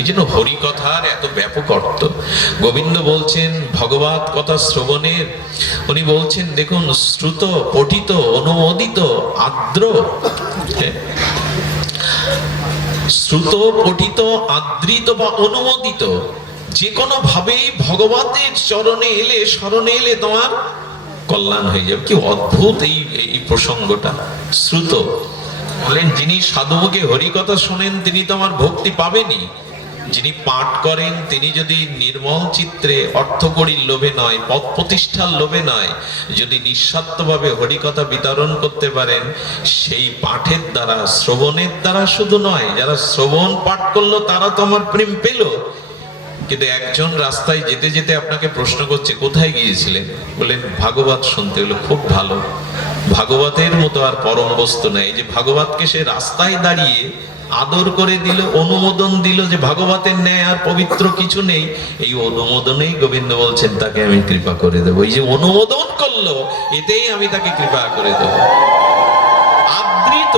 এই জন্য হরিকথার এত ব্যাপক অর্থ। গোবিন্দ বলছেন ভগবত কথা শ্রবণের, উনি বলছেন দেখুন শ্রুত পঠিত অনুমোদিত আদ্র, শ্রুত পঠিত আদৃত বা অনুমোদিত, যে কোনো ভাবেই ভগবতের চরণে এলে শরণে এলে তোমার কল্যাণ হয়ে যাবে। কি অদ্ভুত এই প্রসঙ্গটা। শ্রুত বলেন যিনি সাধুমুখে হরিকথা শোনেন তিনি তো আমার ভক্তি পাবেনই, যিনি পাঠ করেন তিনি যদি নির্মল চিত্রে অর্থ কড়ির লোভে নয়, পদ প্রতিষ্ঠার লোভে নয়, যদি নিঃস্বার্থভাবে হরিকথা বিতরণ করতে পারেন, সেই পাঠের দ্বারা শ্রবণের দ্বারা শুধু নয়, যারা শ্রবণ পাঠ করলো তারা তো আমার প্রেম পেল। কিন্তু একজন রাস্তায় যেতে যেতে আপনাকে প্রশ্ন করছে কোথায় গিয়েছিলেন, বলেন ভাগবত শুনতে। হলো খুব ভালো, ভাগবতের মতো আর পরম বস্তু নেই। যে ভাগবতকে সে রাস্তায় দাঁড়িয়ে আদর করে দিল, অনুমোদন দিল যে ভাগবতের ন্যায় আর পবিত্র কিছু নেই, এই অনুমোদনেই গোবিন্দ বলছেন তাকে আমি কৃপা করে দেবো। এই যে অনুমোদন করলো এতেই আমি তাকে কৃপা করে দেবো। আদৃত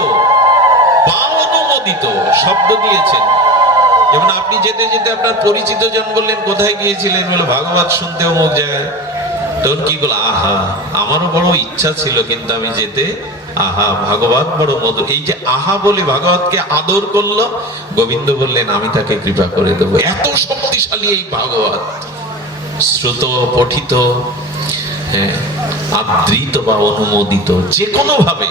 বা অনুমোদিত শব্দ দিয়েছেন। যেমন আপনি যেতে যেতে আপনার পরিচিত জন বললেন কোথায় গিয়েছিলেন, বলে ভাগবত শুনতে অমুক জায়গায়। তখন কি বলো, আহা আমারও বড় ইচ্ছা ছিল কিন্তু আমি যেতে, আহা ভাগবত বড় মধুর। এই যে আহা বলে ভাগবতকে আদর করলো, গোবিন্দ বললেন আমি তাকে কৃপা করে দেবো। এত শক্তিশালী এই ভাগবত। শ্রুত পঠিত, আদৃত বা অনুমোদিত, যে কোনো ভাবে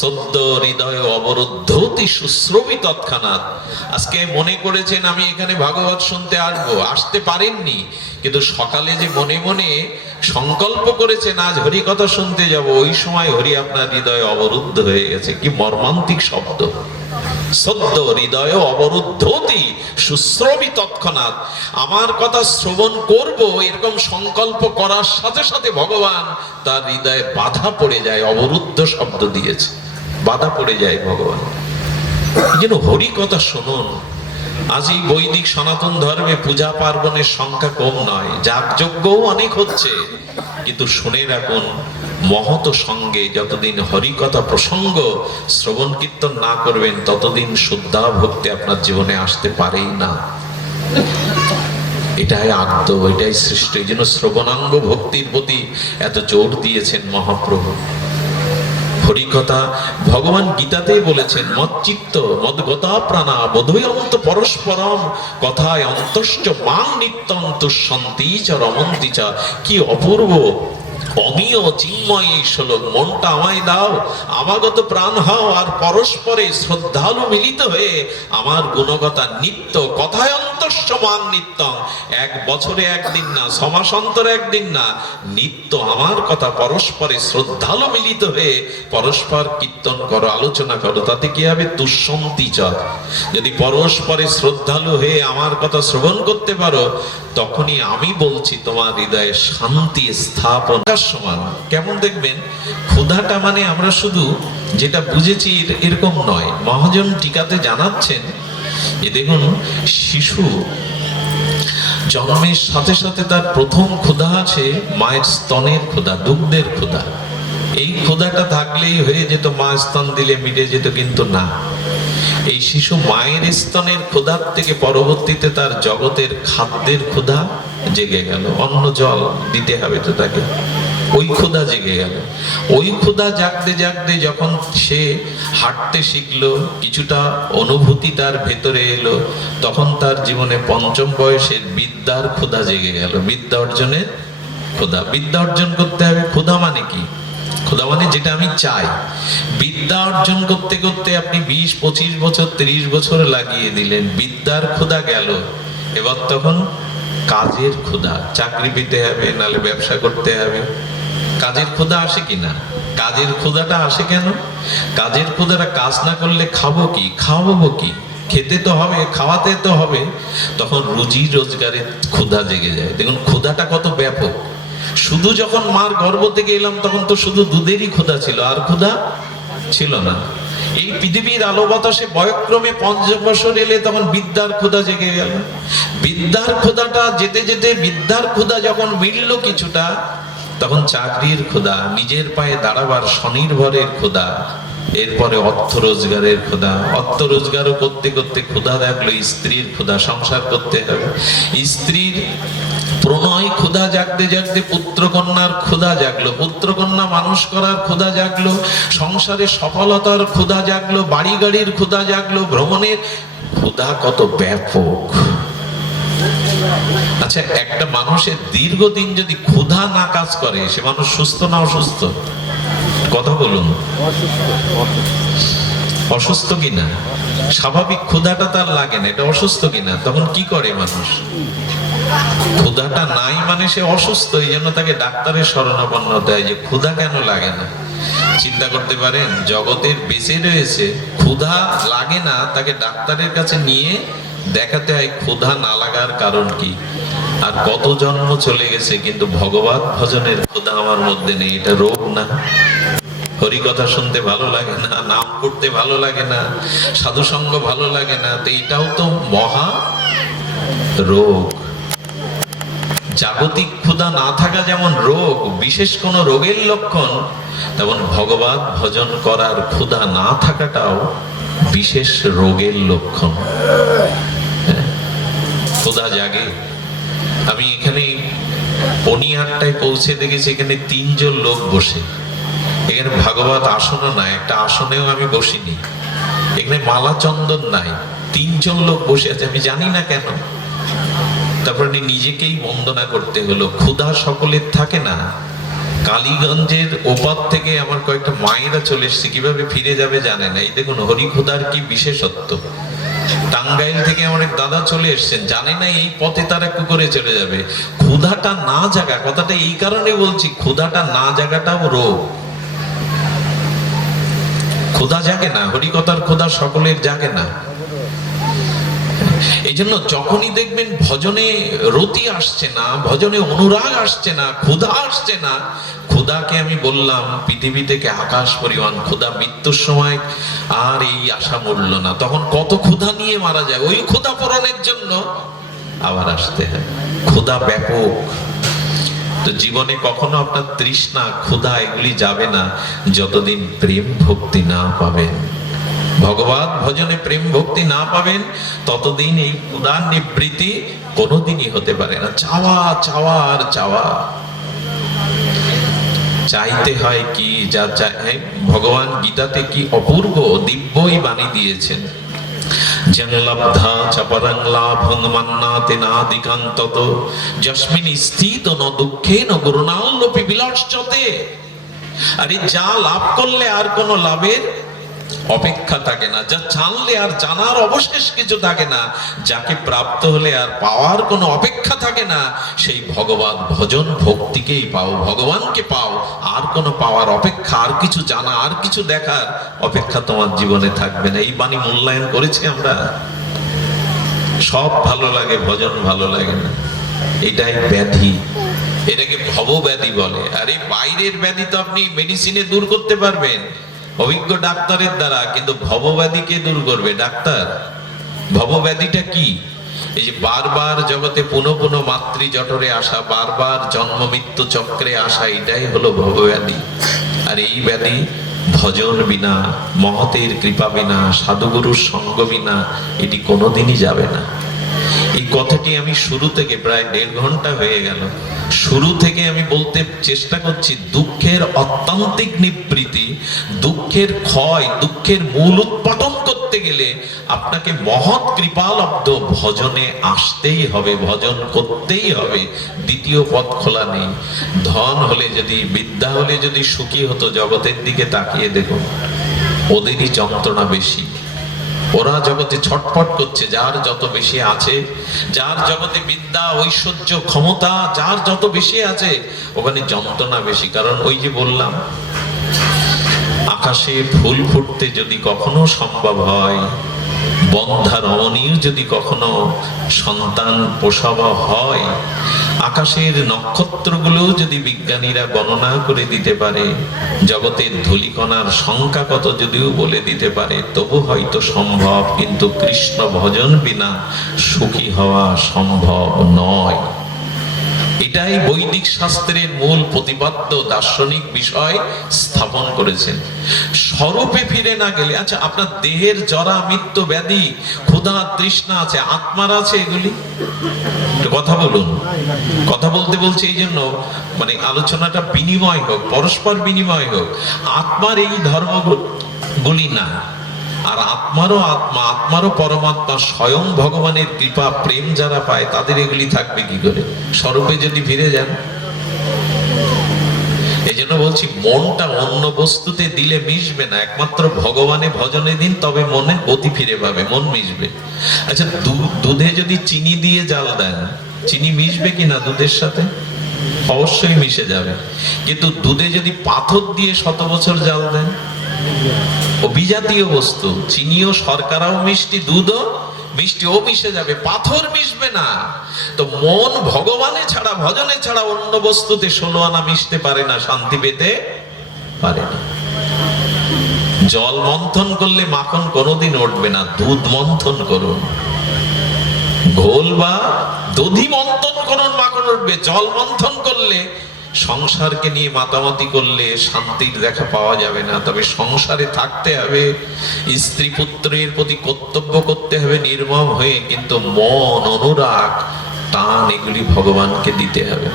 সদ্য হৃদয় অবরুদ্ধতি শুশ্রবি তৎক্ষণাৎ। আজকে মনে করেছেন আমি এখানে ভাগবত শুনতে আসবো, আসতে পারেননি, কিন্তু সকালে যে মনে মনে সংকল্প করেছেন আজ হরি কথা শুনতে যাব, ওই সময় হরি আপনার হৃদয়ে অবরুদ্ধ হয়ে গেছে। কি মর্মান্তিক শব্দ। সদ্য হৃদয় অবরুদ্ধতি শুশ্রবি তৎক্ষণাৎ। আমার কথা শ্রবণ করব এরকম সংকল্প করার সাথে সাথে ভগবান তার হৃদয়ে বাধা পড়ে যায়। অবরুদ্ধ শব্দ দিয়েছে, বাধা পড়ে যায় ভগবান। এই জন্য হরি কথা শুনুন। আজ এই বৈদিক সনাতন ধর্মে পূজা পার্বণের সংখ্যা কম নয়, যাগযজ্ঞও অনেক হচ্ছে, কিন্তু শুনে রাখুন মহৎ সঙ্গে যতদিন হরিকথা প্রসঙ্গ শ্রবণ কীর্তন না করবেন ততদিন শুদ্ধা ভক্তি আপনার জীবনে আসতে পারেই না। এটাই আদ্য, এটাই সৃষ্ট। এই জন্য শ্রবণাঙ্গ ভক্তির প্রতি এত জোর দিয়েছেন মহাপ্রভু। হরিকথা ভগবান গীতাতে বলেছেন মচ্চিত্ত মদ্গতা প্রাণা বোধয়ন্ত পরস্পরম কথায় অন্তশ্চ মাং নিত্যং তুষ্যন্তি চ রমন্তি চ। কি অপূর্ব অমীয় চিন্ময়ী শ্লোক। মনটা আমায় দাও, আমাগত প্রাণ হও, আর পরস্পরে শ্রদ্ধালু মিলিত হয়ে আমার গুণগতা নিত্য কথায় অন্তশ্চ মাং নিত্যং। এক বছরে একদিন না, ছমাস অন্তরে একদিন না, নিত্য আমার কথা পরস্পরে শ্রদ্ধালু মিলিত হয়ে পরস্পর কীর্তন করো, আলোচনা করো। তাতে কি হবে? তুষ্যন্তি চ। যদি পরস্পরে শ্রদ্ধালু হয়ে আমার কথা শ্রবণ করতে পারো, তখনই আমি বলছি তোমার হৃদয়ে শান্তি স্থাপন সমান। কেমন দেখবেন ক্ষুধাটা মানে আমরা শুধু যেটা বুঝেছি এরকম নয়। মহাজন টিকাতে জানাচ্ছেন যে দেখুন শিশু জন্মের সাথে সাথে তার প্রথম ক্ষুধা আছে মায়ের স্তনের ক্ষুধা, দুগ্ধের ক্ষুধা। এই ক্ষুধাটা থাকলেই হয়ে যেত, মা স্তন দিলে মিটে যেত, কিন্তু না। এই শিশু মায়ের স্তনের ক্ষুধার থেকে পরবর্তীতে তার জগতের খাদ্যের ক্ষুধা জেগে গেল। অন্ন জল দিতে হবে তো তাকে, ওই ক্ষুধা জেগে গেল। ওই ক্ষুধা জাগতে জাগতে যখন সে হাঁটতে শিখলো, কিছুটা অনুভূতি তার ভেতরে এলো, তখন তার জীবনে পঞ্চম বয়সের বিদ্যার ক্ষুধা জেগে গেল। বিদ্যা অর্জনের ক্ষুধা। বিদ্যা অর্জন করতে হবে। ক্ষুধা মানে কি? ক্ষুধা মানে যেটা আমি চাই। বিদ্যা অর্জন করতে করতে আপনি 20, 25 বছর, 30 বছর লাগিয়ে দিলেন, বিদ্যার ক্ষুধা গেল। এবার তখন কাজের ক্ষুধা। চাকরি পেতে হবে, নাহলে ব্যবসা করতে হবে। কাজের ক্ষুধা আসে কিনা? কাজের ক্ষুধাটা আসে কেন? কাজের ক্ষুধাটা কাজ না করলে খাবো কি, খাওয়াবো কি? খেতে তো হবে, খাওয়াতে তো হবে। তখন রুজি রোজগারের ক্ষুধা জেগে যায়। দেখুন ক্ষুধাটা কত ব্যাপক। শুধু যখন মার গর্ভ থেকে এলাম তখন তো শুধু দুধেরই ক্ষুধা ছিল, আর ক্ষুধা ছিল না। এই পৃথিবীর আলো বাতাসে বয়ক্রমে 5 বছর এলে তখন বিদ্যার ক্ষুধা জেগে গেল। বিদ্যার ক্ষুধাটা যেতে যেতে বিদ্যার ক্ষুধা যখন মিলল কিছুটা, তখন চাকরির ক্ষুধা, নিজের পায়ে দাঁড়াবার স্বনির্ভরের ক্ষুধা, এরপরে অর্থ রোজগারের ক্ষুধা, অর্থ রোজগারও করতে করতে ক্ষুধা দেখলো স্ত্রীর ক্ষুধা, সংসার করতে হবে। স্ত্রীর প্রণয় ক্ষুধা জাগতে জাগতে পুত্রকন্যার ক্ষুধা জাগলো, পুত্রকন্যা মানুষ করার ক্ষুধা জাগলো, সংসারে সফলতার ক্ষুধা জাগলো, বাড়ি গাড়ির ক্ষুধা জাগলো, ভ্রমণের ক্ষুধা কত ব্যাপক। আচ্ছা, একটা মানুষের দীর্ঘদিন যদি ক্ষুধা না কাজ করে, সে মানুষ সুস্থ না অসুস্থ? কথা বলুন। অসুস্থ কিনা? স্বাভাবিক ক্ষুধাটা তার লাগে না, এটা অসুস্থ কিনা? তখন কি করে মানুষ? ক্ষুধাটা নাই মানে সে অসুস্থ, এই জন্য তাকে ডাক্তারের শরণাপন্ন হতে হয় যে ক্ষুধা কেন লাগে না। চিন্তা করতে পারেন, জগতের বেঁচে রয়েছে, ক্ষুধা লাগে না, তাকে ডাক্তারের কাছে নিয়ে দেখাতে হয় ক্ষুধা না লাগার কারণ কি। আর কত জন্ম চলে গেছে, কিন্তু ভগবত ভজনের ক্ষুধা আমার মধ্যে নেই। এটা রোগ না? হরি কথা শুনতে ভালো লাগে না, নাম করতে ভালো লাগে না, সাধু সঙ্গ ভালো লাগে না, তো এটাও তো মহা রোগ। জাগতিক ক্ষুধা না থাকা যেমন রোগ, বিশেষ কোন রোগের লক্ষণ, তেমন ভগবত ভজন করার ক্ষুধা না থাকাটাও বিশেষ রোগের লক্ষণ। ক্ষুধা জাগে। আমি এখানে পনিহাটটায় পৌঁছে দেখেছি, এখানে 3 জন লোক বসে। এখানে ভাগবত আসনও নাই, একটা আসনেও আমি বসিনি। এখানে মালা চন্দন নাই, 3 জন লোক বসে আছে, আমি জানি না কেন। তারপরে নিজেকেই বন্দনা করতে হলো। ক্ষুধা সকলের থাকে না। কালীগঞ্জের ওপার থেকে আমার কয়েকটা মায়েরা চলে এসছে, কিভাবে ফিরে যাবে জানে না। এই দেখুন হরি ক্ষুধার কি বিশেষত্ব। টাঙ্গাইল থেকে আমার এক দাদা চলে এসছেন, জানে না এই পথে তারা কি করে চলে যাবে। ক্ষুধাটা না জাগা, কথাটা এই কারণে বলছি, ক্ষুধাটা না জাগাটাও রোগ। ক্ষুধা জাগে না, হরিকথার ক্ষুধা সকলের জাগে না। এই জন্য যখনই দেখবেন ভজনে রতি আসছে না, ভজনে অনুরাগ আসছে না, ক্ষুধা আসছে না, ক্ষুধাকে আমি বললাম পৃথিবী থেকে আকাশ পরিমাণ ক্ষুধা। মৃত্যুর সময় আর এই আশা মরল না, তখন কত ক্ষুধা নিয়ে মারা যায়, ওই ক্ষুধা পূরণের জন্য আবার আসতে হয়। ক্ষুধা ব্যাপক। তো জীবনে কখনো আপনার তৃষ্ণা, ক্ষুধা এগুলি যাবে না যতদিন প্রেম ভক্তি না পাবেন। ভগবত ভজনে প্রেম ভক্তি না পাবেন ততদিন এই ক্ষুধার নিবৃত্তি কোনোদিনই হতে পারে না। চাওয়া চাওয়া আর চাওয়া, চাইতে হয় কি, যা চাই। ভগবান গীতাতে কি অপূর্ব দিব্যই বাণী দিয়েছেন। জংলব্ধা চপরং লাভং মান্নাতে নাদিকান্তত যস্মিন স্থিত ন দুঃখেন গুরুণাল্লোপি বিলাসচতে। আরে যা লাভ করলে আর কোনো লাভের অপেক্ষা থাকে না, যা জানলে আর জানার অবশেষ কিছু থাকে না, যাকে প্রাপ্ত হলে আর পাওয়ার কোনো অপেক্ষা থাকে না, সেই ভগবত ভজন ভক্তিকেই পাও, ভগবানকে পাও। আর কোনো পাওয়ার অপেক্ষা, আর কিছু জানা, আর কিছু দেখার অপেক্ষা তোমার জীবনে থাকবে না। এই বাণী মূল্যায়ন করেছি আমরা। সব ভালো লাগে, ভজন ভালো লাগে না, এটাই ব্যাধি। এটাকে ভবব্যাধি বলে। আর এই বাইরের ব্যাধি তো আপনি মেডিসিনে দূর করতে পারবেন, অভিজ্ঞ ডাক্তারের দ্বারা, কিন্তু ভবব্যাধি কে দূর করবে? ডাক্তার। ভবব্যাধিটা কি? এই যে বারবার জগতে পুনঃ পুনঃ মাতৃ জঠরে আসা, বারবার জন্ম মৃত্যু চক্রে আসা, এটাই হলো ভবব্যাধি। আর এই ব্যাধি ভজন বিনা, মহতের কৃপা বিনা, সাধুগুরুর সঙ্গ বিনা এটি কোনোদিনই যাবে না। এই কথাটি আমি শুরু থেকে, প্রায় 1.5 ঘন্টা হয়ে গেল, শুরু থেকে আমি বলতে চেষ্টা করছি, দুঃখের অত্যান্তিক নিবৃত্তি, দুঃখের ক্ষয়, দুঃখের মূল উৎপাটন করতে গেলে আপনাকে মহৎ কৃপালব্ধ ভজনে আসতেই হবে, ভজন করতেই হবে। দ্বিতীয় পথ খোলা নেই। ধন হলে যদি, বিদ্যা হলে যদি সুখী হতো, জগতের দিকে তাকিয়ে দেখুন, ওদেরই যন্ত্রণা বেশি। ওরা জগতে ছটফট করছে, যার যত বেশি আছে, যার জগতে বিদ্যা, ঐশ্বর্য, ক্ষমতা যার যত বেশি আছে, ওখানে যন্ত্রণা বেশি। কারণ ওই যে বললাম, আকাশে ফুল ফুটতে যদি কখনো সম্ভব হয়, বন্ধা রমণীর যদি কখনো সন্তান প্রসব হয়, আকাশের নক্ষত্রগুলো যদি বিজ্ঞানীরা গণনা করে দিতে পারে, জগতের ধূলিকণার সংখ্যা কত যদিও বলে দিতে পারে, তবু হয়তো সম্ভব, কিন্তু কৃষ্ণ ভজন বিনা সুখী হওয়া সম্ভব নয়। এটাই বৈদিক শাস্ত্রের মূল প্রতিপাদ্য দার্শনিক বিষয় স্থাপন করেছেন। স্বরূপে ফিরে না গেলে, আচ্ছা আপনার দেহের জরা মৃত্যু ব্যাধি ক্ষুধা তৃষ্ণা আছে, আত্মার আছে এগুলি? কথা বলুন। কথা বলতে বলছে এই জন্য মানে আলোচনাটা বিনিময় হোক, পরস্পর বিনিময় হোক। আত্মার এই ধর্মগুলি না, আর আত্মারও আত্মা, আত্মারও পরমাত্মা স্বয়ং ভগবানের কৃপা প্রেম যারা পায় তাদের এগুলি থাকবে কি করে? স্বরূপে যদি ফিরে যান। এই জন্য বলছি মনটা অন্য বস্তুতে দিলে মিশবে না, একমাত্র ভগবানে ভজনে দিন, তবে মনে গতি ফিরে পাবে, মন মিশবে। আচ্ছা দুধে যদি চিনি দিয়ে জাল দেন, চিনি মিশবে কিনা দুধের সাথে? অবশ্যই মিশে যাবে। কিন্তু দুধে যদি পাথর দিয়ে 100 বছর জাল দেন, ও বিজাতীয় বস্তু, চিনিও শর্করাও মিষ্টি, দুধও মিষ্টি, ও মিশে যাবে, পাথর মিশবে না। তো মন ভগবানে ছাড়া, ভজনে ছাড়া অন্য বস্তুতে 16 আনা মিশতে পারে না, শান্তি পেতে পারে না। জল মন্থন করলে মাখন কোনোদিন উঠবে না, দুধ মন্থন করুন। ঘোল বা দধি মন্থন করুন, মাখন উঠবে। জল মন্থন করলে, সংসারকে নিয়ে মাতামাতি করলে শান্তির দেখা পাওয়া যাবে না। তবে সংসারে থাকতে হবে, স্ত্রী পুত্রের প্রতি কর্তব্য করতে হবে নির্মম হয়ে, কিন্তু মন, অনুরাগ, টান এগুলি ভগবানকে দিতে হবে।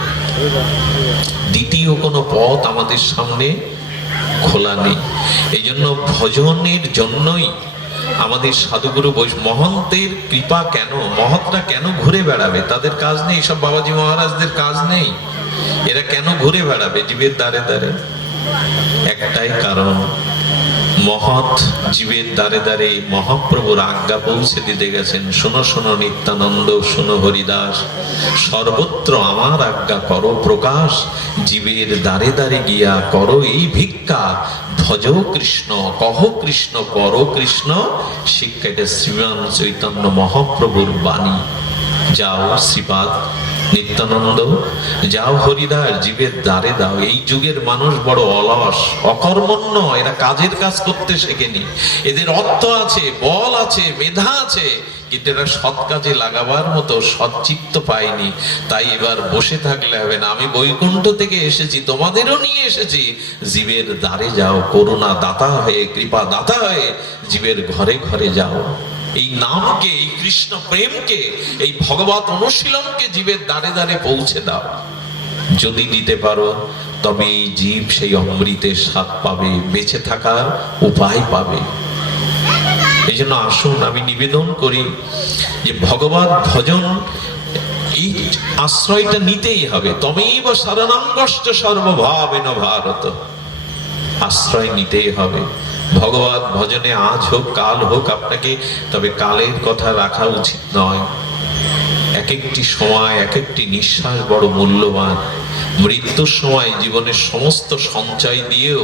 দ্বিতীয় কোনো পথ আমাদের সামনে খোলা নেই। এই জন্য ভজনের জন্যই আমাদের সাধুগুরু মহন্তের কৃপা কেন, মহৎরা কেন ঘুরে বেড়াবে? তাদের কাজ নেই? সব বাবাজি মহারাজদের কাজ নেই? এরা কেন ঘুরে বেড়াবে জীবের দ্বারে দ্বারে? একটাই কারণ, মহৎ জীবের দ্বারে দ্বারে মহাপ্রভুর আজ্ঞা পৌঁছে দিতে গেছেন। শোনো শোনো নিত্যানন্দ, শোনো হরিদাস, সর্বত্র আমার আজ্ঞা করো প্রকাশ, জীবের দ্বারে দ্বারে গিয়া করো এই ভিক্ষা, ভজ কৃষ্ণ, কহ কৃষ্ণ, করো কৃষ্ণ শিক্ষা। এটা শ্রীমান চৈতন্য মহাপ্রভুর বাণী। যাও শ্রীপাদ নিত্যানন্দ, যাও হরিদাস, জীবের দ্বারে দাও। এই যুগের মানুষ বড় অলস, অকর্মণ্য, এরা কাজের কাজ করতে শেখেনি। এদের অর্থ আছে, বল আছে, মেধা আছে, কিন্তু এরা সৎ কাজে লাগাবার মতো সৎচিত্ত পায়নি। তাই এবার বসে থাকলে হবে না। আমি বৈকুণ্ঠ থেকে এসেছি, তোমাদেরও নিয়ে এসেছি। জীবের দ্বারে যাও, করুণা দাতা হয়ে, কৃপা দাতা হয়ে জীবের ঘরে ঘরে যাও। এই নামকে, এই কৃষ্ণ প্রেমকে, এই ভগবত অনুশীলনকে জীবের দ্বারে দ্বারে পৌঁছে দাও। যদি দিতে পারো তবে এই জীব সেই অমৃতের স্বাদ পাবে, বেঁচে থাকার উপায় পাবে। এই জন্য আসুন, আমি নিবেদন করি যে ভগবত ভজন এই আশ্রয়টা নিতেই হবে। তমেইব শরণাঙ্গশ্চ সর্বভাবেন ভারত, আশ্রয় নিতেই হবে ভগবত ভজনে। আজ হোক কাল হোক আপনাকে, তবে কালের কথা রাখা উচিত নয়। এক একটি সময়, এক একটি নিঃশ্বাস বড় মূল্যবান। মৃত্যুর সময় জীবনের সমস্ত সঞ্চয় দিয়েও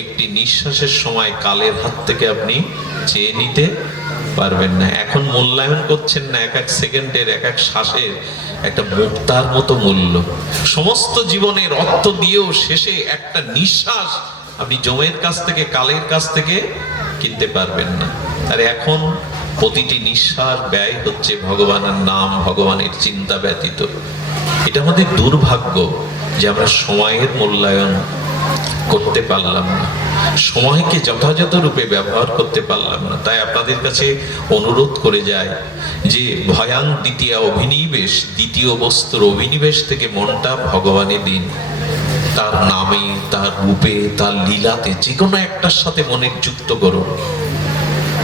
একটি নিঃশ্বাসের সময় কালের হাত থেকে আপনি চেয়ে নিতে পারবেন না। এখন মূল্যায়ন করছেন না এক এক সেকেন্ডের, এক এক শ্বাসের একটা মুক্তার মতো মূল্য। সমস্ত জীবনের অর্থ দিয়েও শেষে একটা নিঃশ্বাস আপনি জমের কাছ থেকে, কালের কাছ থেকে কিনতে পারবেন না। আর এখন প্রতিটি নিঃশ্বাস ব্যয় হচ্ছে ভগবানের নাম, ভগবানের চিন্তা ব্যতীত। এটা আমাদের দুর্ভাগ্য যে আমরা সময়ের মূল্যায়ন করতে পারলাম না, সময়কে যথাযথ রূপে ব্যবহার করতে পারলাম না। তাই আপনাদের কাছে অনুরোধ করে যায় যে ভয়াং দ্বিতীয় অভিনিবেশ, দ্বিতীয় বস্তুর অভিনিবেশ থেকে মনটা ভগবানে দিন। তার নামে, তার রূপে, তার লীলাতে যে কোনো একটার সাথে মনে যুক্ত করুন।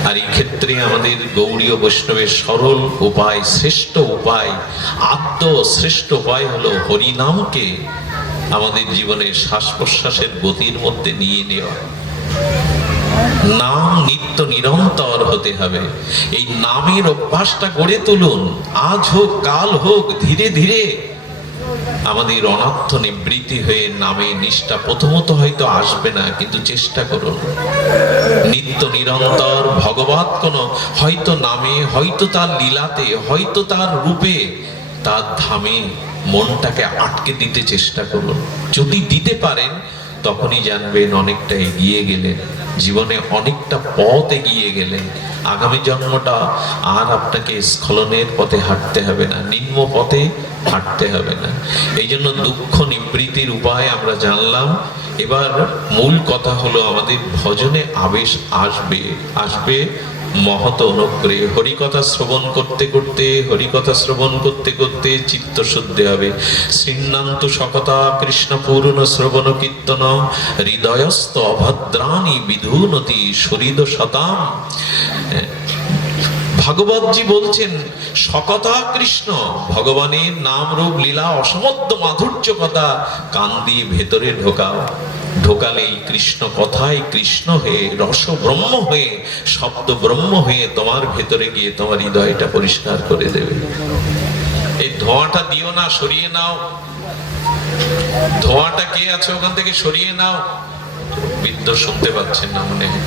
আর এই ক্ষেত্রে আমাদের গৌড়ীয় বৈষ্ণবের সরল উপায়, শ্রেষ্ঠ উপায়, আদ্য শ্রেষ্ঠ উপায় হলো হরিনামকে আমাদের জীবনের শ্বাস প্রশ্বাসের গতির মধ্যে নিয়ে নেওয়া। নাম নিত্য নিরন্তর হতে হবে। এই নামের অভ্যাসটা গড়ে তুলুন। আজ হোক কাল হোক, ধীরে ধীরে আমাদের অনর্থ নিবৃত্তি হয়ে নামে নিষ্ঠা প্রথমত হয়তো আসবে না, কিন্তু চেষ্টা করুন নিত্য নিরন্তর ভগবত কোনো হয়তো নামে, হয়তো তার লীলাতে, হয়তো তার রূপে, তার ধামে মনটাকে আটকে দিতে চেষ্টা করুন। যদি দিতে পারেন তখনই জানবেন অনেকটা এগিয়ে গেলেন, জীবনে অনেকটা পথ এগিয়ে গেলেন। আগামী জন্মটা আর আপনাকে স্খলনের পথে হাঁটতে হবে না, নিম্ন পথে হাঁটতে হবে না। এই জন্য দুঃখ নিবৃত্তির উপায় আমরা জানলাম। এবার মূল কথা হলো, আমাদের ভজনে আবেশ আসবে আসবে মহৎ অনুগ্রহে। হরিকথা শ্রবণ করতে করতে, হরিকথা শ্রবণ করতে করতে চিত্ত শুদ্ধি হবে। শ্রীনান্ত সকতা কৃষ্ণ পূর্ণ শ্রবণ কীর্তন হৃদয়স্থ অভদ্রাণী বিধুনতি শরীদ শতাম। ভাগবতজি বলছেন সকতা কৃষ্ণ, ভগবানের নাম রূপ লীলা অসমদ্য মাধুর্য কথা কান দিয়ে ভেতরে ঢোকাও। ঢোকালেই কৃষ্ণ কথায় কৃষ্ণ হয়ে, রস ব্রহ্ম হয়ে, শব্দ ব্রহ্ম হয়ে তোমার ভেতরে গিয়ে তোমার হৃদয়টা পরিষ্কার করে দেবে। এই ধোঁয়াটা দিও না, সরিয়ে নাও। ধোঁয়াটা কে আছে ওখান থেকে সরিয়ে নাও। বৃদ্ধ শুনতে পাচ্ছেন না মনে হয়।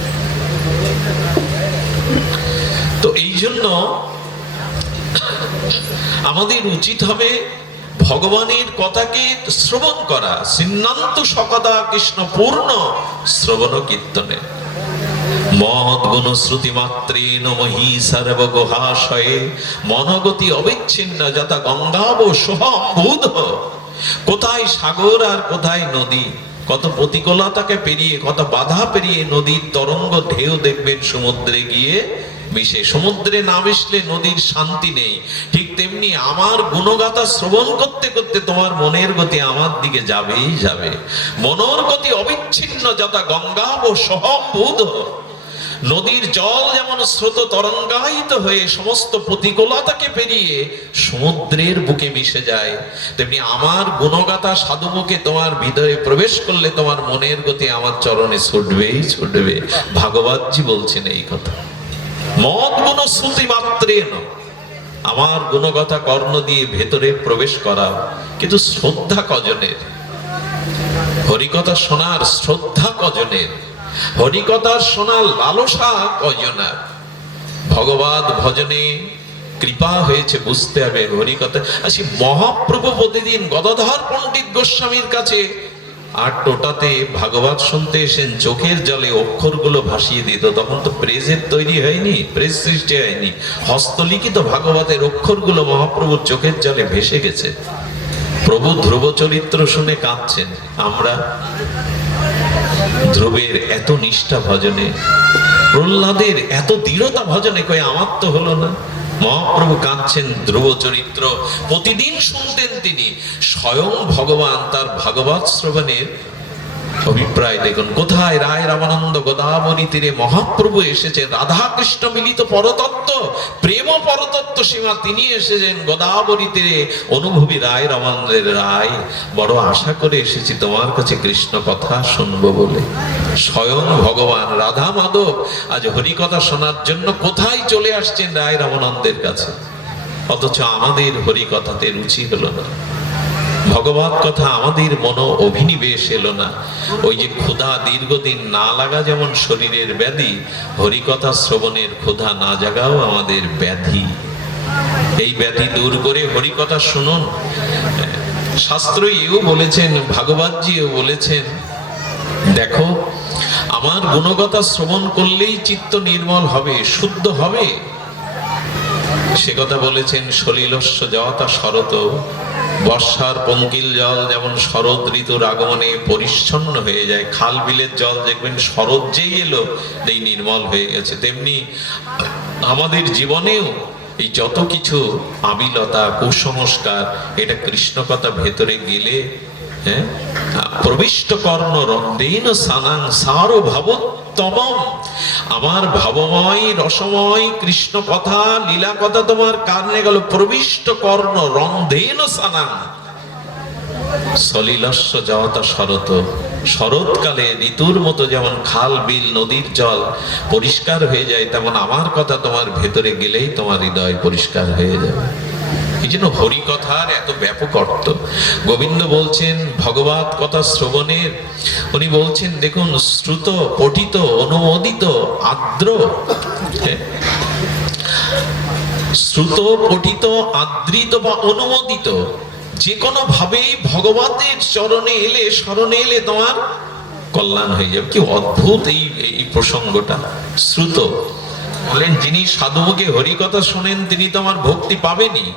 তো এই জন্য আমাদের উচিত হবে ভগবানের কথাকে শ্রবণ করা। সিন্নান্ত সকদা কৃষ্ণ পূর্ণ শ্রবণ কীর্তনে মহৎ গুণ শ্রুতি মাত্রেণ মহি সর্ব গুহাশয়ে মনগতি অবিচ্ছিন্ন যথা গঙ্গাব সোহম্বুধ। কোথায় সাগর আর কোথায় নদী, কত প্রতিকূলতাকে পেরিয়ে, কত বাধা পেরিয়ে নদীর তরঙ্গ ঢেউ দেখবেন সমুদ্রে গিয়ে মিশে। সমুদ্রে না মিশলে নদীর শান্তি নেই। ঠিক তেমনি আমার গুণগাথা শ্রবণ করতে করতে তোমার মনের গতি আমার দিকে যাবেই যাবে। মনোর গতি অবিচ্ছিন্ন যথা গঙ্গাব সোহম্বুধ। নদীর জল যেমন স্রোত তরঙ্গায়িত হয়ে সমস্ত প্রতিকূলতাকে পেরিয়ে সমুদ্রের বুকে মিশে যায়, তেমনি আমার গুণগাথা সাধুমুখে তোমার ভিতরে প্রবেশ করলে তোমার মনের গতি আমার চরণে ছুটবেই ছুটবে। ভাগবতজি বলছেন এই কথা। মদ গুণ শ্রুতি মাত্রেণ, আমার গুণগাথা কর্ণ দিয়ে ভেতরে প্রবেশ করা। কিন্তু শ্রদ্ধা কজনের? হরিকথা শোনার শ্রদ্ধা কজনের? হরিকথার শোনার লালসা কজনার? ভগবত ভজনে কৃপা হয়েছে বুঝতে হবে হরিকথা। আসি মহাপ্রভু প্রতিদিন গদাধর পণ্ডিত গোস্বামীর কাছে আর টোটাতে ভাগবত শুনতে এসেন, চোখের জলে অক্ষরগুলো ভাসিয়ে দিত। তখন তো প্রেসের তৈরি হয়নি, প্রেস সৃষ্টি হয়নি। হস্তলিখিত ভাগবতের অক্ষরগুলো মহাপ্রভুর চোখের জলে ভেসে গেছে। প্রভু ধ্রুব চরিত্র শুনে কাঁদছেন। আমরা ধ্রুবের এত নিষ্ঠা ভজনে, প্রহ্লাদের এত দৃঢ়তা ভজনে, কই আমার তো হলো না। মহাপ্রভু কাঁদছেন ধ্রুব চরিত্র প্রতিদিন শুনতেন তিনি। স্বয়ং ভগবান তার ভাগবত শ্রবণের অভিপ্রায় দেখুন। কোথায় রায় রামানন্দ গোদাবরী তীরে মহাপ্রভু এসেছেন। রাধা কৃষ্ণ মিলিত পরতত্ত্ব, প্রেম পরতত্ত্ব সীমা তিনি এসেছেন গোদাবরী তীরে। অনুভবী রায় রামানন্দের রায়, বড় আশা করে এসেছি তোমার কাছে কৃষ্ণ কথা শুনবো বলে। স্বয়ং ভগবান রাধা মাধব আজ হরিকথা শোনার জন্য কোথায় চলে আসছেন রায় রামানন্দের কাছে। অথচ আমাদের হরিকথাতে রুচি হলো না, ভগবত কথা আমাদের মন অভিনিবেশ এলো না। ওই যে ক্ষুধা দীর্ঘদিন না লাগা যেমন শরীরের ব্যাধি, হরিকথা শ্রবণের ক্ষুধা না জাগাও আমাদের ব্যাধি। এই ব্যাধি দূর করে হরিকথা শুনুন। শাস্ত্র এও বলেছেন, ভাগবতজিও বলেছেন, দেখো আমার গুণগতা শ্রবণ করলেই চিত্ত নির্মল হবে, শুদ্ধ হবে। সে কথা বলেছেন সলিলস্য যথা শরত। বর্ষার পঙ্কিল জল যেমন শরৎ ঋতুর আগমনে পরিচ্ছন্ন হয়ে যায়, খাল বিলের জল দেখবেন শরৎ যেই এলো এই নির্মল হয়ে গেছে, তেমনি আমাদের জীবনেও এই যত কিছু আবিলতা কুসংস্কার, এটা কৃষ্ণ কথা ভেতরে গেলে প্রবিষ্ট কর্ণ রন্দেন সানাং সারো ভাবোত্তমম। আমার ভাবময় রসময় কৃষ্ণ কথা লীলা কথা তোমার কানে গেল, প্রবিষ্ট কর্ণ রন্দেন সানাং সলিলস্য যাওয়াতা শরত। শরৎকালে ঋতুর মতো যেমন খাল বিল নদীর জল পরিষ্কার হয়ে যায়, তেমন আমার কথা তোমার ভেতরে গেলেই তোমার হৃদয় পরিষ্কার হয়ে যাবে। এই জন্য হরিকথার এত ব্যাপক অর্থ। গোবিন্দ বলছেন ভগবত কথা শ্রবণের, উনি বলছেন দেখুন শ্রুত পঠিত অনুমোদিত আদ্র, শ্রুত পঠিত আদৃত বা অনুমোদিত যে কোনো ভাবেই ভগবতের চরণে এলে, শরণে এলে তোমার কল্যাণ হয়ে যাবে। কি অদ্ভুত এই এই প্রসঙ্গটা। শ্রুত বলেন, যিনি সাধুমুখে হরিকথা শোনেন তিনি তো আমার ভক্তি পাবেনই,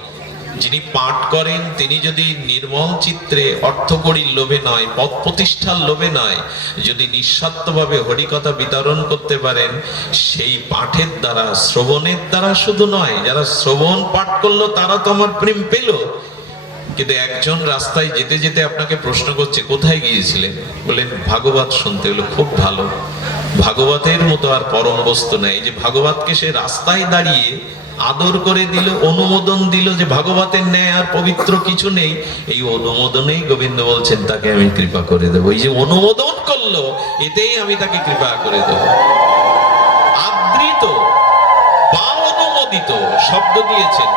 যিনি পাঠ করেন তিনি যদি নির্মল চিত্রে অর্থকড়ির লোভে নয়, পদ প্রতিষ্ঠার লোভে নয়, যদি নিঃস্বার্থভাবে হরিকথা বিতরণ করতে পারেন, সেই পাঠের দ্বারা, শ্রবণের দ্বারা শুধু নয়, যারা শ্রবণ পাঠ করলো তারা তো আমার প্রেম পেল। কিন্তু একজন রাস্তায় যেতে যেতে আপনাকে প্রশ্ন করছে কোথায় গিয়েছিলেন, বলেন ভাগবত শুনতে। হলো খুব ভালো, ভাগবতের মতো আর পরম বস্তু নাই। যে ভাগবতকে সে রাস্তায় দাঁড়িয়ে আদর করে দিল, অনুমোদন দিল যে ভাগবতের ন্যায় আর পবিত্র কিছু নেই, এই অনুমোদনেই গোবিন্দ বলছেন তাকে আমি কৃপা করে দেবো। এই যে অনুমোদন করলো, এতেই আমি তাকে কৃপা করে দেবো। আদৃত বা অনুমোদিত শব্দ দিয়েছেন।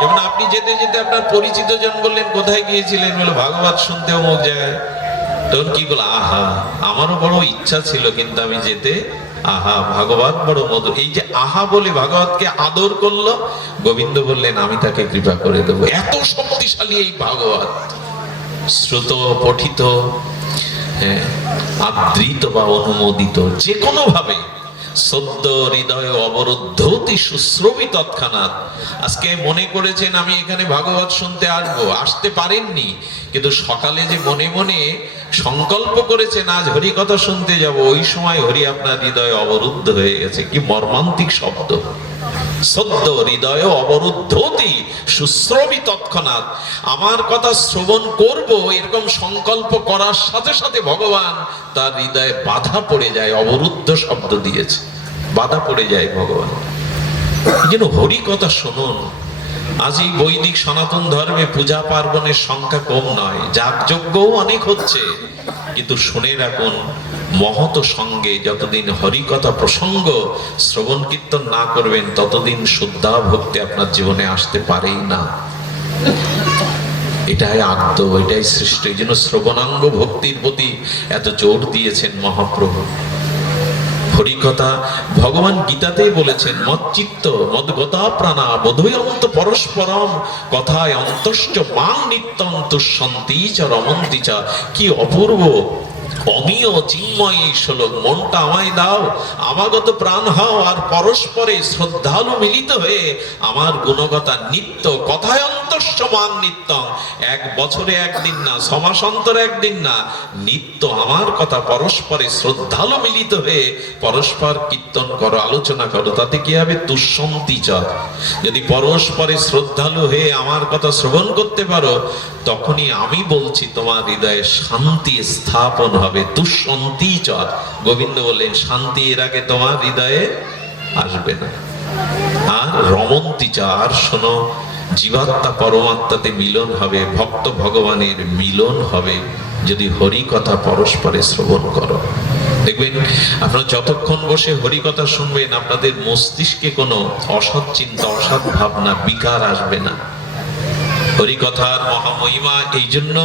যেমন আপনি যেতে যেতে আপনার পরিচিত জন বললেন কোথায় গিয়েছিলেন, বলে ভাগবত শুনতে অমুক জায়গায়। তখন কি বলো, আহা আমারও বড় ইচ্ছা ছিল কিন্তু আমি যেতে, আহা ভাগবত বড় মধুর। এই যে আহা বলে ভাগবতকে আদর করলো, গোবিন্দ বললেন আমি তাকে কৃপা করে দেবো। এত শক্তিশালী এই ভাগবত। শ্রুত, পঠিত, আদৃত বা অনুমোদিত, যে কোনো ভাবে সদ্য হৃদয়ে অবরুদ্ধ অতি সুশ্রবী তৎক্ষণাৎ। আজকে মনে করেছেন আমি এখানে ভাগবত শুনতে আসবো, আসতে পারেননি, কিন্তু সকালে যে মনে মনে সংকল্প করেছেন আজ হরি কথা শুনতে যাব, ওই সময় হরি আপনার হৃদয়ে অবরুদ্ধ হয়ে গেছে। কি মর্মান্তিক শব্দ! সদ্য হৃদয় অবরুদ্ধ অতি সুশ্রবী তৎক্ষণাৎ। আমার কথা শ্রবণ করব এরকম সংকল্প করার সাথে সাথে ভগবান তার হৃদয়ে বাধা পড়ে যায়। অবরুদ্ধ শব্দ দিয়েছে, বাধা পড়ে যায় ভগবান। এই জন্য হরি কথা শুনুন। আজ এই বৈদিক সনাতন ধর্মে পূজা পার্বণের সংখ্যা কম নয়, যাগযজ্ঞও অনেক হচ্ছে, কিন্তু শুনে রাখুন মহৎ সঙ্গে যতদিন হরিকথা প্রসঙ্গ শ্রবণ কীর্তন না করবেন ততদিন শুদ্ধা ভক্তি আপনার জীবনে আসতে পারেই না। এটাই আদ্য, এটাই সৃষ্ট। এই জন্য শ্রবণাঙ্গ ভক্তির প্রতি এত জোর দিয়েছেন মহাপ্রভু। হরিকথা ভগবান গীতাতেই বলেছেন, মচ্চিত্ত মদ্গতা প্রাণা বোধয়ন্ত পরস্পরম কথায় অন্তশ্চ মাং নিত্যং তুষ্যন্তি চ রমন্তি চ। কি অপূর্ব অমীয় চিন্ময় এই শ্লোক। মনটা আমায় দাও, আমাগত প্রাণ হও, আর পরস্পরে শ্রদ্ধালু মিলিত হয়ে আমার গুণগতা নিত্য কথায় অন্তশ্চ মাং নিত্যং। এক বছরে একদিন না, ছমাস অন্তর একদিন না, নিত্য আমার কথা পরস্পরে শ্রদ্ধালু মিলিত হয়ে পরস্পর কীর্তন করো, আলোচনা করো। তাতে কি হবে? তুষ্যন্তি চ। যদি পরস্পরে শ্রদ্ধালু হয়ে আমার কথা শ্রবণ করতে পারো, তখনই আমি বলছি তোমার হৃদয়ে শান্তি স্থাপন হবে। তুষ্যন্তি চ। গোবিন্দ বললেন শান্তি এর আগে তোমার হৃদয়ে আসবে না। আর রমন্তি চ, আর শোনো জীবাত্মা পরমাত্মাতে মিলন হবে, ভক্ত ভগবানের মিলন হবে যদি হরি কথা পরস্পরে শ্রবণ করো। দেখবেন আপনারা যতক্ষণ বসে হরি কথা শুনবেন আপনাদের মস্তিষ্কে কোনো অসৎ চিন্তা, অসৎ ভাবনা, বিকার আসবে না। হরিকথার মহামহিমা এই জন্য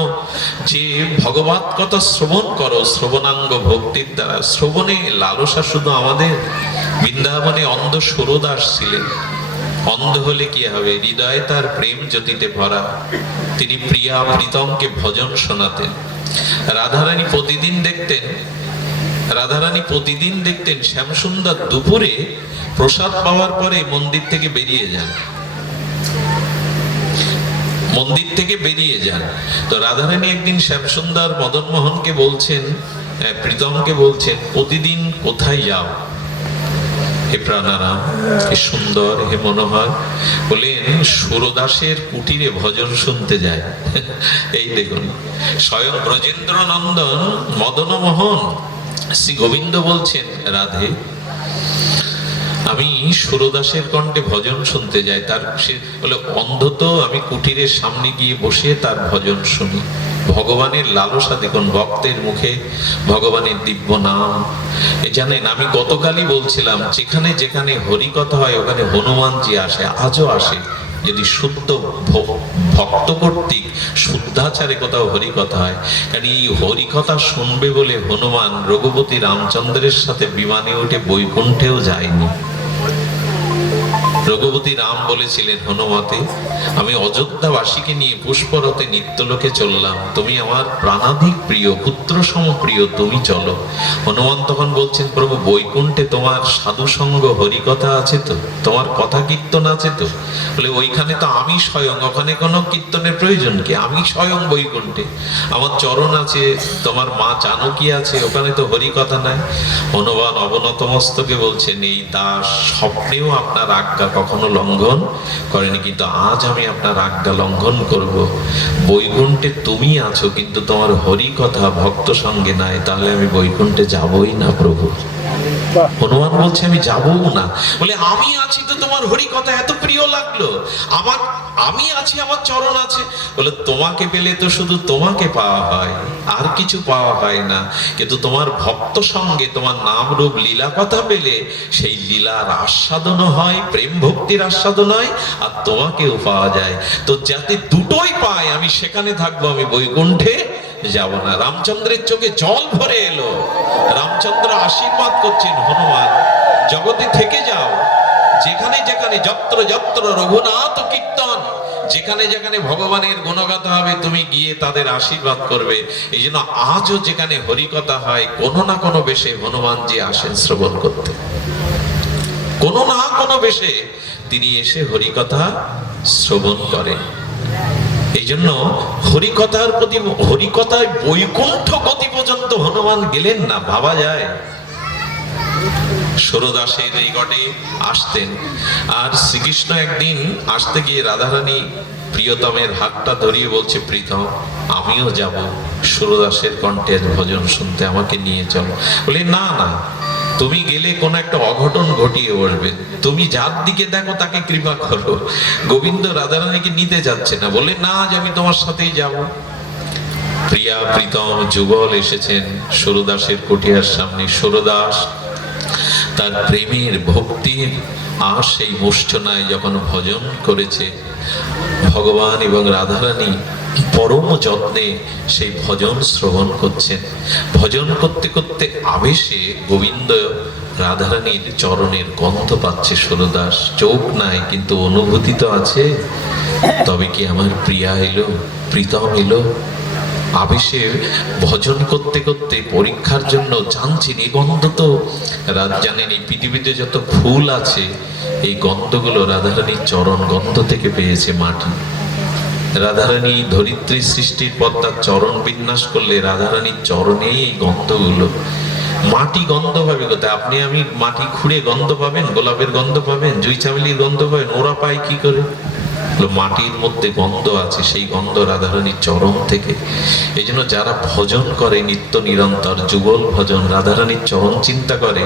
যে ভগবত কথা শ্রবণ করো শ্রবণাঙ্গ ভক্তির দ্বারা। শ্রবণে লালসা শুধু আমাদের। বৃন্দাবনে অন্ধ সুরদাস ছিলেন। অন্ধ হলে কি হবে? হৃদয়ে তার প্রেম জ্যোতিতে ভরা। তিনি প্রিয়া প্রীতমকে ভজন শোনাতেন। রাধারানী প্রতিদিন দেখতেন শ্যামসুন্দর দুপুরে প্রসাদ পাওয়ার পরে মন্দির থেকে বেরিয়ে যান। তো রাধারানী একদিন শ্যামসুন্দর মদন মোহনকে বলছেন, প্রীতমকে বলছেন, প্রতিদিন কোথায় যাও হে প্রাণারাম, হে সুন্দর, হে মনোহর? বলেন সুরদাসের কুটিরে ভজন শুনতে যায়। এই দেখুন স্বয়ং ব্রজেন্দ্র নন্দন মদন মোহন শ্রী গোবিন্দ বলছেন, রাধে আমি সুরদাসের কণ্ঠে ভজন শুনতে যাই। তার সে বলে, অন্ধ তো আমি কুটিরের সামনে গিয়ে বসে তার ভজন শুনি। ভগবানের লালসা দেখুন, ভক্তের মুখে ভগবানের দিব্য নাম। জানেন আমি গতকালই বলছিলাম, যেখানে যেখানে হরি কথা হয় ওখানে হনুমানজি আসে, আজও আসে। যদি শুদ্ধ ভক্ত কর্তৃক শুদ্ধাচারে কোথাও হরি কথা হয়, কারণ এই হরি কথা শুনবে বলে হনুমান রঘুপতি রামচন্দ্রের সাথে বিমানে উঠে বৈকুণ্ঠেও যায়নি। রঘুপতি রাম বলেছিলেন, হনুমতে আমি অযোধ্যাবাসীকে নিয়ে পুষ্পরথে নিত্যলোকে চললাম, তুমি আমার প্রাণাধিক প্রিয়, পুত্র সম প্রিয়, তুমি চলো। হনুমান তখন বলছেন, প্রভু বৈকুণ্ঠে তোমার সাধু সঙ্গ হরিকথা আছে তো, তোমার কথা কীর্তন আছে তো? বলে ওইখানে তো আমি স্বয়ং, ওখানে কোনো কীর্তনের প্রয়োজন কি? আমি স্বয়ং বৈকুণ্ঠে, আমার চরণ আছে, তোমার মা জানকী আছে, ওখানে তো হরিকথা নাই। হনুমান অবনত মস্তকে বলছেন, এই দাস স্বপ্নেও আপনার আজ্ঞা কখনো লঙ্ঘন করেনি, কিন্তু আজ আমি আপনার আজ্ঞা লঙ্ঘন করব। বৈকুণ্ঠে তুমি আছো, কিন্তু তোমার হরি কথা ভক্ত সঙ্গে নাই, তাহলে আমি বৈকুণ্ঠে যাবই না প্রভু। হনুমান বলছে আমি যাবো না। বলে আমি আছি তো, তোমার হরি কথা এত প্রিয় লাগলো, আমার আমি আছি, আমার চরণ আছে। বলে তোমাকে পেলে তো শুধু তোমাকে পাওয়া হয়, আর কিছু পাওয়া হয় না, কিন্তু তোমার ভক্ত সঙ্গে তোমার নাম রূপ লীলা কথা পেলে সেই লীলার আস্বাদনও হয়, প্রেম ভক্তির আস্বাদন হয়, আর তোমাকেও পাওয়া যায়। তো যাতে দুটোই পায় আমি সেখানে থাকবো, আমি বৈকুণ্ঠে যাব না। রামচন্দ্রের চোখে জল ভরে এলো। রামচন্দ্র আশীর্বাদ করছেন, হনুমান জগতে থেকে যাও, যেখানে যেখানে যত্র যত্র রঘুনাথ কীর্তন, যেখানে যেখানে ভগবানের গুণগাথা হবে তুমি গিয়ে তাদের আশীর্বাদ করবে। এই জন্য আজও যেখানে হরিকথা হয় কোনো না কোনো বেশে হনুমানজি আসেন শ্রবণ করতে, কোনো না কোনো বেশে তিনি এসে হরিকথা শ্রবণ করেন। এই জন্য হরিকথার প্রতি, হরিকথায় বৈকুণ্ঠ গতি পর্যন্ত হনুমান গেলেন না, ভাবা যায়। সুরদাসের এই ঘটে আসতেন, আর শ্রীকৃষ্ণ একদিন আসতে গিয়ে রাধারানী প্রিয়তমের হাতটা ধরিয়ে বলছে, প্রীতম আমিও যাব সুরদাসের কণ্ঠের ভজন শুনতে, আমাকে নিয়ে চলো। বলে না না, তুমি গেলে কোনো একটা অঘটন ঘটিয়ে বসবে, তুমি যার দিকে দেখো তাকে কৃপা করো। গোবিন্দ রাধারানীকে নিতে যাচ্ছে না, বলে না আজ আমি তোমার সাথেই যাব। প্রিয়া প্রীতম যুগল এসেছেন সুরদাসের কুটিয়ার সামনে। সুরদাস তার প্রেমের ভক্তির আর সেই মূর্ছনায় যখন ভজন করেছে, ভগবান এবং রাধারানী পরম যত্নে সেই ভজন শ্রবণ করছেন। ভজন করতে করতে আবেশে গোবিন্দ রাধারানীর চরণের গন্ধ পাচ্ছে। সুরদাস চোখ নাই কিন্তু অনুভূতি তো আছে, তবে কি আমার প্রিয়া এলো, প্রীতম এলো। আবেশে ভজন করতে করতে পরীক্ষার জন্য জানছেন এই গন্ধ তো, জানেন এই পৃথিবীতে যত ফুল আছে এই গন্ধগুলো রাধারানীর চরণ গন্ধ থেকে পেয়েছে মাটি। রাধারানী ধরিত্রী সৃষ্টির পর তার চরণ বিন্যাস করলে রাধারানীর চরণেই এই গন্ধগুলো। মাটি গন্ধ পাবে কোথায়? আপনি আমি মাটি খুঁড়ে গন্ধ পাবেন? গোলাপের গন্ধ পাবেন? জুই চামেলির গন্ধ পাবেন? ওরা পায় কি করে? মাটির মধ্যে গন্ধ আছে, সেই গন্ধ রাধারানীর চরণ থেকে। এই জন্য যারা ভজন করে নিত্য নিরন্তর যুগল ভজন, রাধারানীর চরণ চিন্তা করে,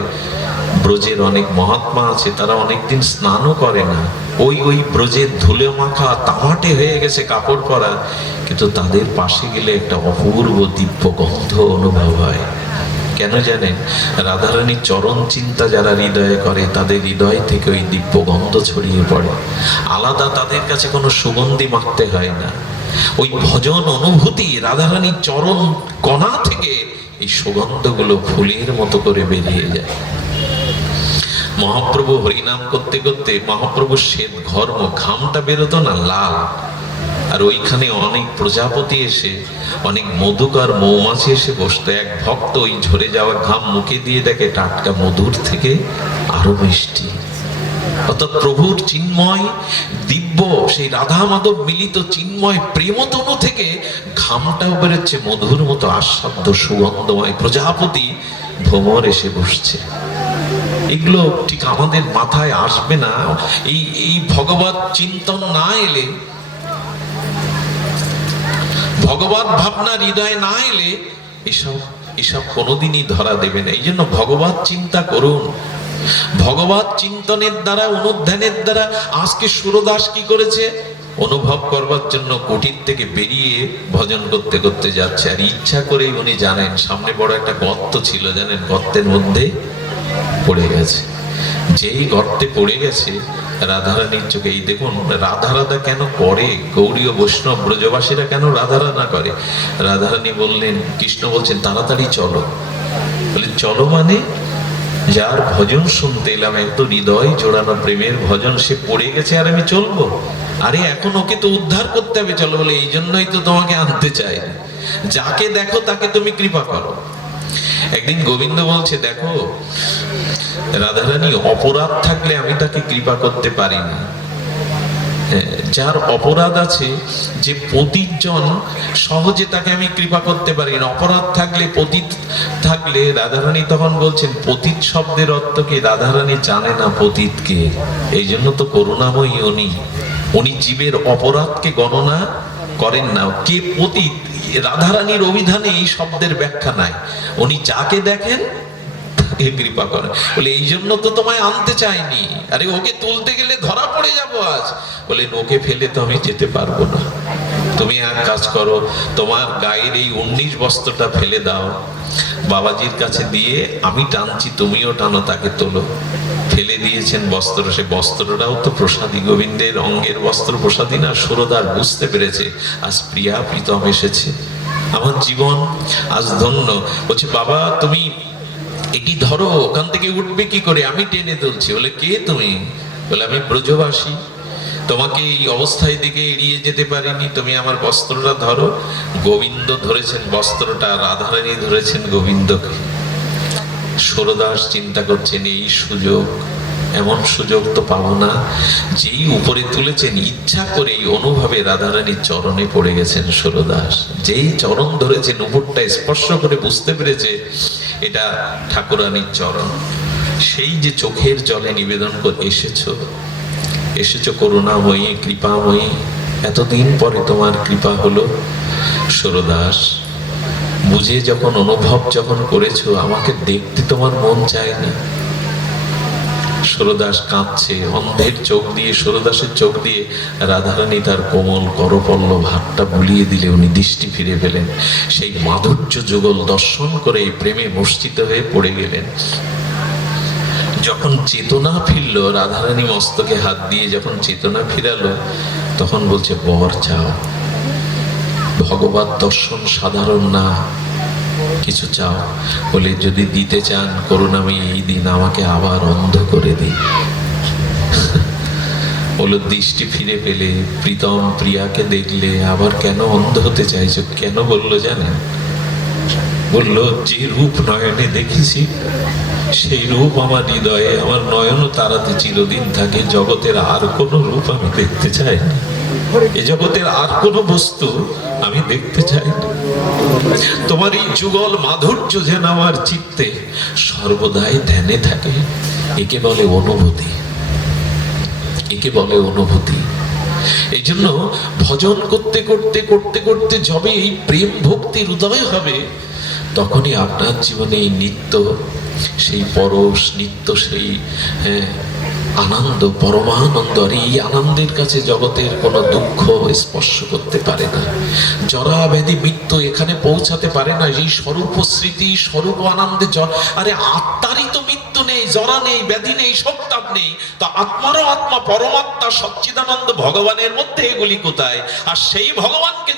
ব্রজের অনেক মহাত্মা আছে তারা অনেকদিন স্নানও করে না, ওই ব্রজের ধুলে মাখা তামাটে হয়ে গেছে কাপড় পরা, কিন্তু তাদের পাশে গেলে একটা অপূর্ব দিব্য গন্ধ অনুভব হয়। কেন জানেন? রাধারানীর চরণ চিন্তা যারা হৃদয়ে করে তাদের হৃদয় থেকে ওই দিব্য গন্ধ ছড়িয়ে পড়ে। আলাদা তাদের কাছে কোনো সুগন্ধি মাখতে হয় না, ওই ভজন অনুভূতি রাধারানীর চরণ কণা থেকে এই সুগন্ধগুলো ফুলের মতো করে বেরিয়ে যায়। মহাপ্রভু হরিনাম করতে করতে মহাপ্রভুর শ্বেত ঘর্ম, ঘামটা বেরোতো না লাল, আর ওইখানে অনেক প্রজাপতি এসে, অনেক মধুকর মৌমাছি এসে বসতো। এক ভক্ত ওই ঝরে যাওয়া ঘাম মুখে দিয়ে দেখে টাটকা মধুর থেকে আরো মিষ্টি। অর্থাৎ প্রভুর চিন্ময় দিব্য সেই রাধা মাধব মিলিত চিন্ময় প্রেমতনু থেকে ঘামটাও বেরোচ্ছে মধুর মতো আস্বাদ্য সুগন্ধময়। প্রজাপতি ভ্রমর এসে বসছে, এগুলো ঠিক আমাদের মাথায় আসবে না। এই ভগবত চিন্তন না এলে, ভগবত ভাবনা হৃদয়ে না এলে এসব কোনোদিনই ধরা দেবে না। এই জন্য ভগবত চিন্তা করুন। ভগবত চিন্তনের দ্বারা, অনুধ্যানের দ্বারা আজকে সুরদাস কি করেছে? অনুভব করবার জন্য কুটির থেকে বেরিয়ে ভজন করতে করতে যাচ্ছে, আর ইচ্ছা করেই উনি জানেন সামনে বড় একটা গর্ত ছিল, জানেন গর্তের মধ্যে পড়ে গেছে। যেই গর্তে পড়ে গেছে রাধারানীর চোখে, এই দেখুন রাধা রাধা কেন করে গৌড়ীয় বৈষ্ণব ব্রজবাসীরা, কেন রাধা রাধা করে? রাধারানী বললেন, কৃষ্ণ বলছেন তাড়াতাড়ি চলো। বলে চলো মানে? যার ভজন শুনতে এলাম, এত হৃদয় জোড়ানো প্রেমের ভজন, সে পড়ে গেছে আর আমি চলবো? আরে এখন ওকে তো উদ্ধার করতে হবে, চলো বলে এই জন্যই তো তোমাকে আনতে চাই। যাকে দেখো তাকে তুমি কৃপা করো। একদিন গোবিন্দ বলছে, দেখো রাধারানী অপরাধ থাকলে আমি তাকে কৃপা করতে পারি না। যার অপরাধ আছে, যে পতিত জন, সহজে তাকে আমি কৃপা করতে পারি না। অপরাধ থাকলে, পতিত থাকলে, রাধারানী তখন বলছেন পতিত শব্দের অর্থ কি? রাধারানী জানে না পতিতকে, এই জন্য তো করুণাময়ী উনি। উনি জীবের অপরাধকে গণনা করেন না। কে পতিত, রাধারানীর অভিধানে এই শব্দের ব্যাখ্যা নাই। উনি যাকে দেখেন তাকে কৃপা করেন। বলে এই জন্য তো তোমায় আনতে চাইনি। আরে ওকে তুলতে গেলে ধরা পড়ে যাবো আজ। বলে ওকে ফেলে তো আমি যেতে পারবো না। তুমি এক কাজ করো, তোমার গায়ের এই 19 বস্ত্রটা ফেলে দাও, বাবাজির কাছে দিয়ে আমি টানছি, তুমিও টানো, তাকে তোলো। ফেলে দিয়েছেন বস্ত্র, সে বস্ত্রটাও তো প্রসাদী, গোবিন্দের অঙ্গের বস্ত্র প্রসাদী না। সুরদার বুঝতে পেরেছে আজ প্রিয়া প্রীতম এসেছে, আমার জীবন আজ ধন্য। বলছে বাবা তুমি এটি ধরো, ওখান থেকে উঠবে কি করে? আমি টেনে তুলছি। বলে কে তুমি? বলে আমি ব্রজবাসী, তোমাকে এই অবস্থায় দিকে এড়িয়ে যেতে পারিনি, তুমি আমার বস্ত্রটা ধরো। গোবিন্দ ধরেছেন বস্ত্রটা, রাধারানী ধরেছেন গোবিন্দকে। সুরদাস চিন্তা করছেন এই সুযোগ, এমন সুযোগ তো পাবো না। যেই উপরে তুলেছেন, ইচ্ছা করেই অনুভবে রাধারানীর চরণে পড়ে গেছেন সুরদাস। যেই চরণ ধরেছেন, উপরটা স্পর্শ করে বুঝতে পেরেছে এটা ঠাকুরানীর চরণ। সেই যে চোখের জলে নিবেদন করে এসেছো করুণাময়ী, কৃপাময়ী, এতদিন পরে তোমার কৃপা হলো। সুরদাস বুঝে যখন, অনুভব যখন করেছো, আমাকে দেখতে তোমার মন চায়নি। সুরদাস কাঁদছে, অন্ধের চোখ দিয়ে, সুরদাসের চোখ দিয়ে রাধারানী তার কোমল করপল্লব হাতটা বুলিয়ে দিলে উনি দৃষ্টি ফিরে পেলেন। সেই মাধুর্য যুগল দর্শন করে প্রেমে মূর্ছিত হয়ে পড়ে গেলেন। যখন চেতনা ফিরল, রাধারানী মস্তকে হাত দিয়ে যখন চেতনা ফিরালো, তখন বলছে বর চাও। ভগবত দর্শন সাধারণ না, কিছু চাও। বলে যদি দিতে চান করুণাময়ী, এই দিন আমাকে আবার অন্ধ করে দিন। বলো দৃষ্টি ফিরে পেলে, প্রীতম প্রিয়াকে দেখলে আবার কেন অন্ধ হতে চাইছো? কেন বললো জানেন? বললো যে রূপ নয়নে দেখেছি, সেই রূপ আমার হৃদয়ে, আমার নয়ন তারাতে চিরদিন থাকে। জগতের আর কোনো রূপ আমি দেখতে চাই না, এ জগতের আর কোনো বস্তু আমি দেখতে চাই না। তোমার এই যুগল মাধুর্য যেন আমার চিত্তে সর্বদাই ধ্যানে থাকে। একে বলে অনুভূতি, একে বলে অনুভূতি। এই জন্য ভজন করতে করতে করতে করতে যবে এই প্রেম ভক্তির উদয় হবে, তখনই আপনার জীবনে এই নিত্য, সেই পরশ, নিত্য সেই আনন্দ, পরমানন্দ। আর এই আনন্দের কাছে জগতের কোনো দুঃখ স্পর্শ করতে পারে না। জরা ব্যাধি মৃত্যু এখানে পৌঁছাতে পারে না। এই স্বরূপ স্মৃতি, স্বরূপ আনন্দে আরে আত্মারই তো মৃত্যু নেই, জরা নেই, ব্যাধি নেই, সত্তাপ নেই, তো আত্মারও আত্মা, পরমাত্মা, সচ্চিদানন্দ ভগবানের মধ্যে এগুলি কোথায়? আর সেই ভগবানকে